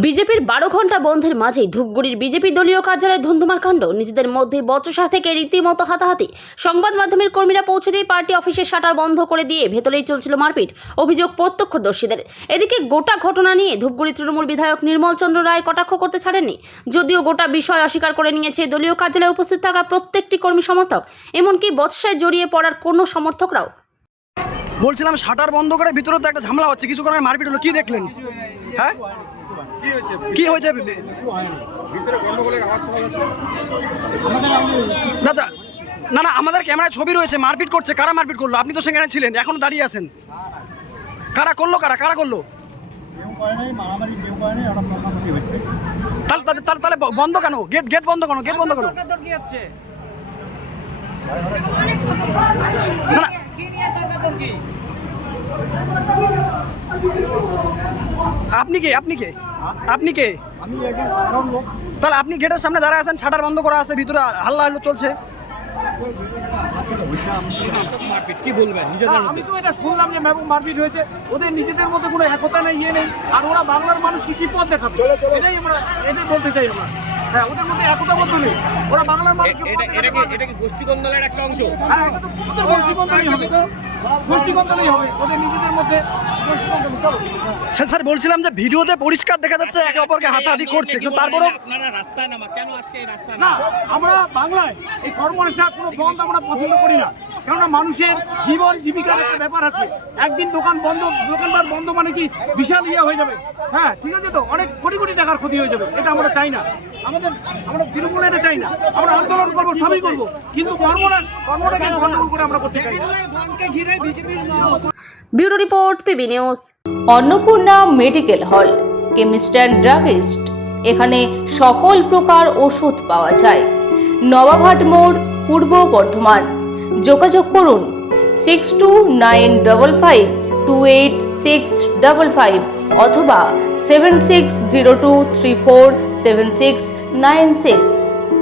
বিজেপির 12 ঘন্টা বন্ধের মাঝেই ধূপগুড়ির বিজেপি দলীয় কার্যালয়ে ধুন্ধুমার কাণ্ড। নিজেদের মধ্যে বচসা থেকে রীতিমতো হাতাহাতি। সংবাদ মাধ্যমের কর্মীরা পৌঁছতেই পার্টি অফিসের শাটার বন্ধ করে দিয়ে ভেতরেই চলছিল মারপিট, অভিযোগ প্রত্যক্ষদর্শীদের। এদিকে গোটা ঘটনা নিয়ে ধূপগুড়ি তৃণমূল বিধায়ক নির্মল চন্দ্র রায় কটাক্ষ করতে ছাড়েননি, যদিও গোটা বিষয় অস্বীকার করে নিয়েছে দলীয় কার্যালয়ে উপস্থিত থাকা প্রত্যেকটি কর্মী সমর্থক, এমনকি বচসায় জড়িয়ে পড়ার কোনো সমর্থকরাও। বলছিলাম শাটার বন্ধ করে ভিতরে তো একটা ঝামেলা হচ্ছে, কিছু কারণে মারপিট হলো, কি দেখলেন? হ্যাঁ কি হয়েছে? দাদা না না, আমাদের ক্যামেরায় ছবি রয়েছে, মারপিট করছে। কারা মারপিট করলো? আপনি তো সেখানে ছিলেন, এখনো দাঁড়িয়ে আছেন। কারা করলো? কারা করলো? তাহলে বন্ধ কেন? গেট বন্ধ কেন? গেট বন্ধ কেন? না না, আপনি কে? তাহলে আপনি গেটের সামনে দাঁড়ায় আছেন, শাটার বন্ধ করা আছে, ভিতরে হাল্লা চলছে। কি বলবেন? আমি তো এটা শুনলাম যে মারপিট হয়েছে, ওদের নিজেদের মধ্যে কোনো একতা নেই, ইয়ে নেই, আর ওরা বাংলার মানুষকে কি পথ দেখাবে, এটাই বলতে চাই আমরা। হ্যাঁ, ওদের মধ্যে একতা বদ্ধ নেই, ওরা বাংলার মানুষকে এটা কি গোষ্ঠী কন্দলের একটা অংশ? হ্যাঁ, এটা তো ওদের গোষ্ঠী কন্দলই হবে, ওদের নিজেদের মধ্যে গোষ্ঠী কন্দল। চলো স্যার, বলছিলাম যে ভিডিওতে পরিষ্কার দেখা যাচ্ছে একে অপরকে হাতাহাতি করছে, কিন্তু তারপরেও না রাস্তায় নামা কেন? আজকে এই রাস্তায় না, আমরা বাংলায় এই কর্মরেষা কোনো বন্ধ আমরা পছন্দ করি না, কেননা মানুষের জীবন জীবিকার একটা ব্যাপার আছে। একদিন দোকানপাট বন্ধ মানে কি বিশাল ইয়ে হয়ে যাবে। হ্যাঁ, ঠিক আছে, তো অনেক কোটি কোটি টাকার ক্ষতি হয়ে যাবে, এটা আমরা চাই না। আমরা তৃণমূল এটা চাই না, আমরা আন্দোলন করবো, সবই করবো, কিন্তু কর্মটাকে কন্ট্রোল করে আমরা করতে চাই। Bureau report, PB news. Annapurna medical hall, chemist and druggist. এখানে সকল প্রকার ওষুধ পাওয়া যায়। নবাবহাট মোড়, পূর্ব বর্ধমান। যোগাযোগ করুন 6295528655 অথবা 7602347696।